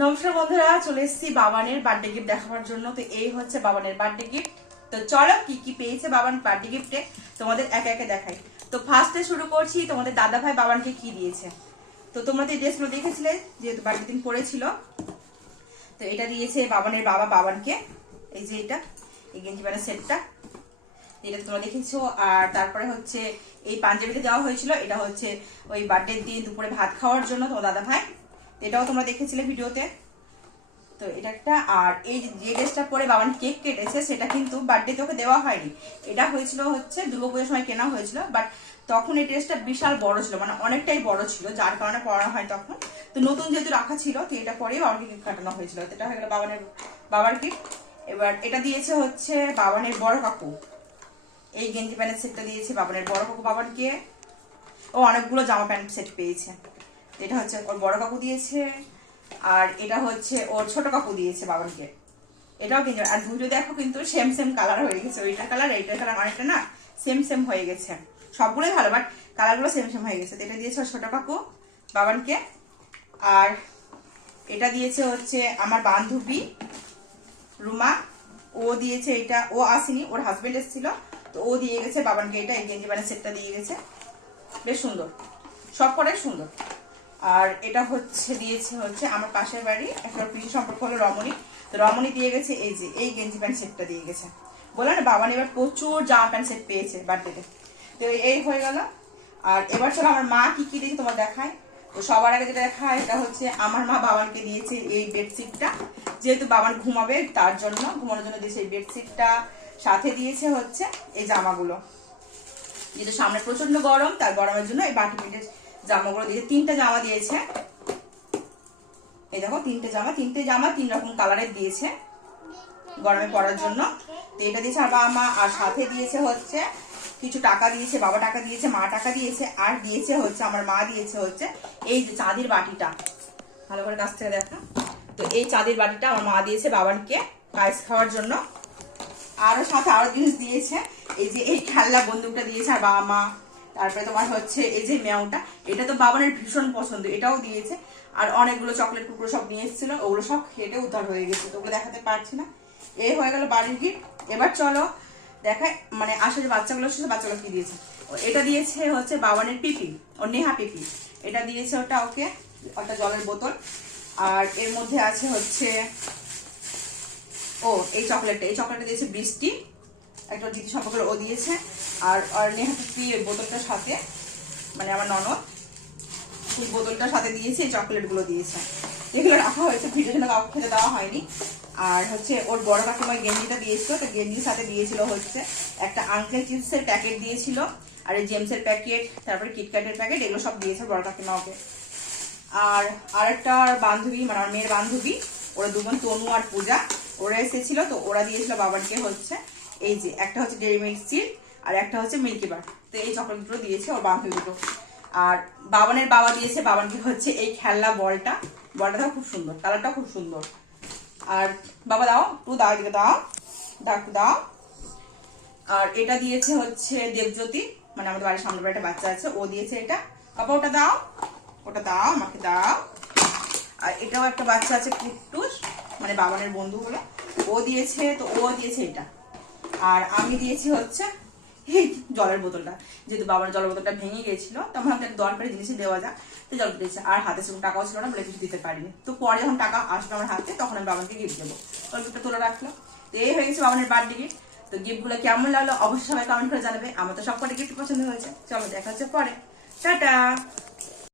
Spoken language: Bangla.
নমস্কার বন্ধুরা, চলে এসেছি বাবানের বার্থডে গিফট দেখাবার জন্য। তো এই হচ্ছে বাবানের বার্থডে গিফট। তো চলো কি কি পেয়েছে বাবান বার্থডে গিফটে তোমাদের একে একে দেখাই। তো ফার্স্টে শুরু করছি, তোমাদের দাদা ভাই বাবানকে কি দিয়েছে। তো তোমরা তো এই ড্রেসগুলো দেখেছিলে, যেহেতু বার্থডে দিন পরেছিল। তো এটা দিয়েছে বাবানের বাবা বাবানকে, এই যে এটা এই গেঞ্জি প্যান্টের সেটটা, এটা তোমরা দেখেছো। আর তারপরে হচ্ছে এই পাঞ্জাবিটা দেওয়া হয়েছিল, এটা হচ্ছে ওই বার্থডে দিন দুপুরে ভাত খাওয়ার জন্য তোমার দাদা ভাই, এটাও তোমরা দেখেছিলে ভিডিওতে। তো এটা একটা। আর এই যে ড্রেসটা পরে বাবান কেক কেটেছে, সেটা কিন্তু বার্থডে তোকে দেওয়া হয়নি, এটা হয়েছিল হচ্ছে দুর্গাপুজোর সময় কেনা হয়েছিল। বাট তখন এই ড্রেসটা বিশাল বড় ছিল, মানে অনেকটাই বড় ছিল, যার কারণে পরানো হয় তখন। তো নতুন যেহেতু রাখা ছিল, তো এটা পরেই বাবানকে কেক কাটানো হয়েছিল। এটা হয়ে গেল বাবার গিফট। এবার এটা দিয়েছে হচ্ছে বাবানের বড় কাকু, এই গেঞ্জি প্যান্টের সেটটা দিয়েছে বাবানের বড় কাকু বাবানকে। ও অনেকগুলো জামা প্যান্ট সেট পেয়েছে। এটা হচ্ছে ওর বড় কাকু দিয়েছে, আর এটা হচ্ছে ওর ছোট কাকু দিয়েছে বাবানকে। এটাও কিন্তু, আর দুটো দেখো কিন্তু সেম সেম কালার হয়ে গেছে, ওইটার কালার এইটার কালার অনেকটা না সেম সেম হয়ে গেছে। সবগুলোই ভালো, বাট কালারগুলো সেম সেম হয়ে গেছে। এটা দিয়েছে ওর ছোট কাকু বাবানকে। আর এটা দিয়েছে হচ্ছে আমার বান্ধবী রুমা, ও দিয়েছে এটা। ও আসেনি, ওর হাজবেন্ড এসেছিল, তো ও দিয়ে গেছে বাবানকে এটা, এই গেঞ্জি প্যান্টের সেটটা দিয়ে গেছে। বেশ সুন্দর, সব কটাই সুন্দর। আর এটা হচ্ছে দিয়েছে হচ্ছে আমার পাশের বাড়ি একটা পিসি সম্পর্ক হলো রমণী, তো রমণী দিয়ে গেছে এই যে এই গেঞ্জি প্যান্ট সেটটা দিয়ে গেছে। বললাম না বাবান এবার প্রচুর জামা প্যান্ট সেট পেয়েছে বার্থডেতে। তো এই হয়ে গেল। আর এবার চলো আমার মা কি কি দিয়েছে তোমার দেখায়। তো সবার আগে যেটা দেখায়, এটা হচ্ছে আমার মা বাবানকে দিয়েছে এই বেডশিটটা, যেহেতু বাবান ঘুমাবে তার জন্য, ঘুমানোর জন্য দিয়েছে এই বেডশিটটা। সাথে দিয়েছে হচ্ছে এই জামাগুলো, যেহেতু সামনে প্রচন্ড গরম, তার গরমের জন্য এই বাটি প্রিন্টের জামাগুলো দিয়েছে। তিনটা জামা দিয়েছে, এই দেখো তিনটে জামা 3 রকম কালারের দিয়েছে গরমে পরার জন্য। তো এটা দিয়েছে আর বাবা মা। আর সাথে দিয়েছে হচ্ছে কিছু টাকা দিয়েছে, বাবা টাকা দিয়েছে, মা টাকা দিয়েছে। আর দিয়েছে হচ্ছে আমার মা দিয়েছে হচ্ছে এই যে চাঁদির বাটিটা, ভালো করে কাছ থেকে দেখা। তো এই চাঁদির বাটিটা আমার মা দিয়েছে বাবানকে পায়েস খাওয়ার জন্য। আরো সাথে আরো জিনিস দিয়েছে, এই যে এই খেলনা বন্দুকটা দিয়েছে আর বাবা মা। তারপরে তোমার হচ্ছে এই যে মেয়াওটা, এটা তো বাবানের ভীষণ পছন্দ, এটাও দিয়েছে। আর অনেকগুলো চকলেট টুকরো সব নিয়ে এসেছিল, ওগুলো সব খেটে উদ্ধার হয়ে গেছে, তো ওগুলো দেখাতে পারছি না। এই হয়ে গেল বাড়ির গিফট। এবার চলো দেখায়, মানে আসলে বাচ্চাগুলো কি দিয়েছে। এটা দিয়েছে হচ্ছে বাবানের পিপি, ও নেহা পিপি, এটা দিয়েছে ওটা ওকে, ওটা জলের বোতল। আর এর মধ্যে আছে হচ্ছে ও এই চকলেটটা দিয়েছে বৃষ্টি, একটা দিদি সম্পর্কে ও দিয়েছে। আর নেহা পিপি ওই বোতলটার সাথে, মানে আমার ননদ ওই বোতলটার সাথে দিয়েছে, এই চকলেটগুলো দিয়েছে। এগুলো রাখা হয়েছে, ভিডিওর জন্য কাউকে খেতে দেওয়া হয়নি। আর হচ্ছে ওর বড় কাকিমা গেঞ্জিটা দিয়েছিল, তো গেঞ্জির সাথে দিয়েছিল হচ্ছে একটা আঙ্কেল চিপসের প্যাকেট দিয়েছিল, আর এই জেমসের প্যাকেট, তারপরে কিটক্যাটের প্যাকেট, এগুলো সব দিয়েছে বড় কাকিমা ওকে। আর আরেকটা বান্ধবী, মানে আমার মেয়ের বান্ধবী, ওরা দুজন তনু আর পূজা, ওরা এসেছিল, তো ওরা দিয়েছিল বাবানকে হচ্ছে এই যে একটা হচ্ছে ডেরি মিল্ক সিল, আর একটা হচ্ছে মিল্কি বার। তো এই চকলেট দুটো দিয়েছে ওর বান্ধবী দুটো। আর বাবানের বাবা দিয়েছে বাবানকে হচ্ছে এই খেলনা বলটাও খুব সুন্দর, কালারটাও খুব সুন্দর। আর বাবা দাও, একটু দাও, এদিকে দাও, একটু দাও। আর এটা দিয়েছে হচ্ছে দেবজ্যোতি, মানে আমাদের বাড়ির সামনে বাড়িতে বাচ্চা আছে, ও দিয়েছে এটা। বাবা ওটা দাও, আমাকে দাও। আর এটাও একটা বাচ্চা আছে কুট্টুস, মানে বাবানের বন্ধু হলো, ও দিয়েছে, তো ও দিয়েছে এটা। আর আমি দিয়েছি হচ্ছে এই জলের বোতলটা, যেহেতু বাবার জলের বোতলটা ভেঙে গেছিল, তখন একটা দরকারি জিনিসে দেওয়া যাক, তো জল দিয়েছে। আর হাতে সেরকম টাকাও ছিল না বলে কিছু দিতে পারিনি। তো পরে যখন টাকা আসলো আমার হাতে, তখন আমি বাবাকে গিফট দেবো, ওই গিফটটা তুলে রাখলো। তো এই হয়ে গেছে বাবানের বার্থডে গিফট। তো গিফটগুলো কেমন লাগলো অবশ্যই সবাই কমেন্ট করে জানাবে। আমার তো সব কটা গিফট পছন্দ হয়েছে। চলো দেখা হচ্ছে পরে, টাটা।